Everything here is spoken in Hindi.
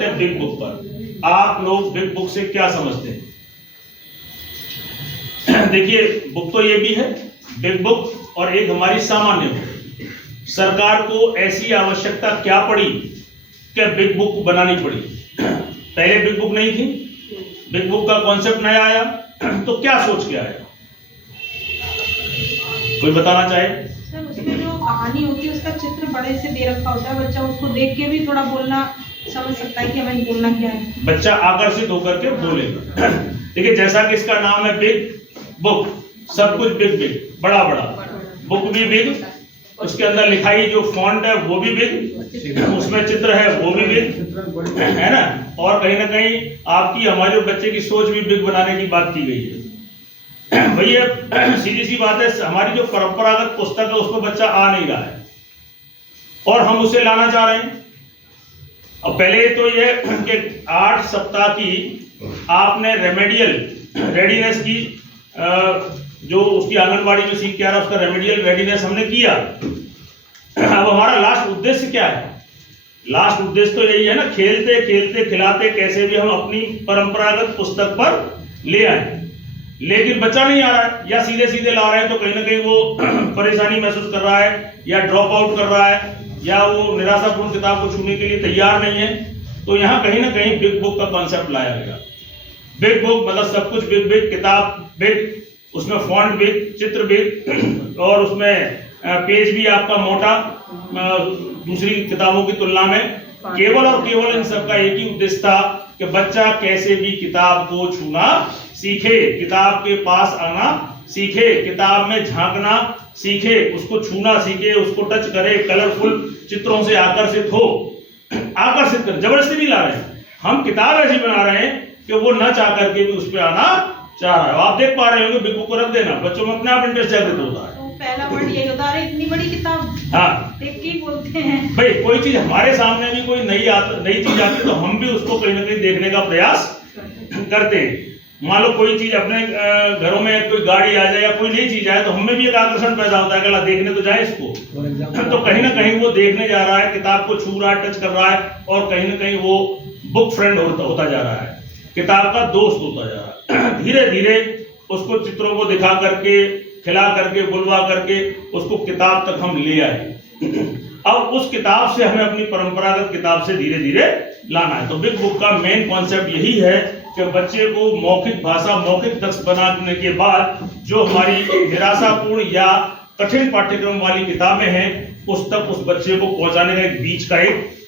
करते हैं बिग बुक पर। आप लोग बिग बुक से क्या समझते हैं? देखिए, बुक तो ये भी है बिग बुक, और एक हमारी सामान्य बुक। सरकार को ऐसी आवश्यकता क्या पड़ी कि बिग बुक बनानी पड़ी? पहले बिग बुक नहीं थी, बिग बुक का कॉन्सेप्ट नया आया, तो क्या सोच के आया? कोई बताना चाहे? सर, उसमें जो कहानी होती है उसका चित्र बड़े से दे रखा होता है, बच्चा उसको देख के भी थोड़ा बोलना समझ सकता है कि हमें बोलना क्या है। बच्चा आकर्षित होकर के बोलेगा। देखिए, जैसा कि इसका नाम है बिग बुक, सब कुछ बिग बिग, बड़ा बड़ा, बुक भी बिग, उसके अंदर लिखाई जो फॉन्ट है वो भी बिग, उसमें चित्र है वो भी बिग, है ना। और कहीं ना कहीं आपकी हमारे बच्चे की सोच भी बिग बनाने की बात की गई है। भैया सीधी सी बात है, हमारी जो परंपरागत पुस्तक है उसको बच्चा आ नहीं रहा है और हम उसे लाना चाह रहे हैं। अब पहले तो ये कि 8 सप्ताह की आपने रेमेडियल रेडीनेस की, जो उसकी आंगनबाड़ी में सीख के आ रहा है उसका रेमेडियल रेडीनेस हमने किया। अब हमारा लास्ट उद्देश्य क्या है? लास्ट उद्देश्य तो यही है ना, खेलते खेलते खिलाते कैसे भी हम अपनी परंपरागत पुस्तक पर ले आए। लेकिन बच्चा नहीं आ रहा है, या सीधे सीधे ला रहे हैं तो कहीं ना कहीं वो परेशानी महसूस कर रहा है, या ड्रॉप आउट कर रहा है, या वो निराशापूर्ण किताब को छूने के लिए तैयार नहीं है। तो यहाँ कहीं ना कहीं बिग बुक का कॉन्सेप्ट लाया गया। बिग बुक मतलब सब कुछ बिग बिग, किताब बिग, उसमें फॉन्ट बिग, चित्र बिग, और उसमें पेज भी आपका मोटा दूसरी किताबों की तुलना में। केवल और केवल इन सब का एक ही उद्देश्य था कि बच्चा कैसे भी किताब को छूना सीखे, किताब के पास आना सीखे, किताब में झांकना सीखे, उसको छूना सीखे, उसको टच करे, कलरफुल चित्रों से आकर्षित हो। आकर्षित कर, जबरदस्ती नहीं ला रहे हैं हम, किताब ऐसी बना रहे हैं कि वो न चाह करके भी उस पर आना चाह रहा है। आप देख पा रहे होंगे बिग बुक को रख देना, बच्चों में अपने आप इंटरेस्ट जागृत होता है। पहला वर्ड यही होता है, इतनी बड़ी किताब, हाँ देख के ही बोलते हैं। भाई कोई चीज हमारे सामने भी कोई नई चीज आती है तो हम भी उसको कहीं ना कहीं देखने का प्रयास करते हैं। मान लो कोई चीज अपने घरों में कोई गाड़ी आ जाए या कोई नई चीज आए तो हमें भी एक आकर्षण पैदा होता है कि देखने तो जाए इसको। तो कहीं ना कहीं वो देखने जा रहा है, किताब को छू रहा है, टच कर रहा है, और कहीं ना कहीं वो बुक फ्रेंड होता जा रहा है, किताब का दोस्त होता जा रहा है। धीरे धीरे उसको चित्रों को दिखा करके, खिला करके, बुलवा करके उसको किताब तक हम ले आए। अब उस किताब से हमें अपनी परंपरागत किताब से धीरे धीरे लाना है। तो बिग बुक का मेन कॉन्सेप्ट यही है कि बच्चे को मौखिक भाषा, मौखिक दक्ष बनाने के बाद जो हमारी निराशापूर्ण या कठिन पाठ्यक्रम वाली किताबें हैं उस तक उस बच्चे को पहुंचाने का एक बीच का एक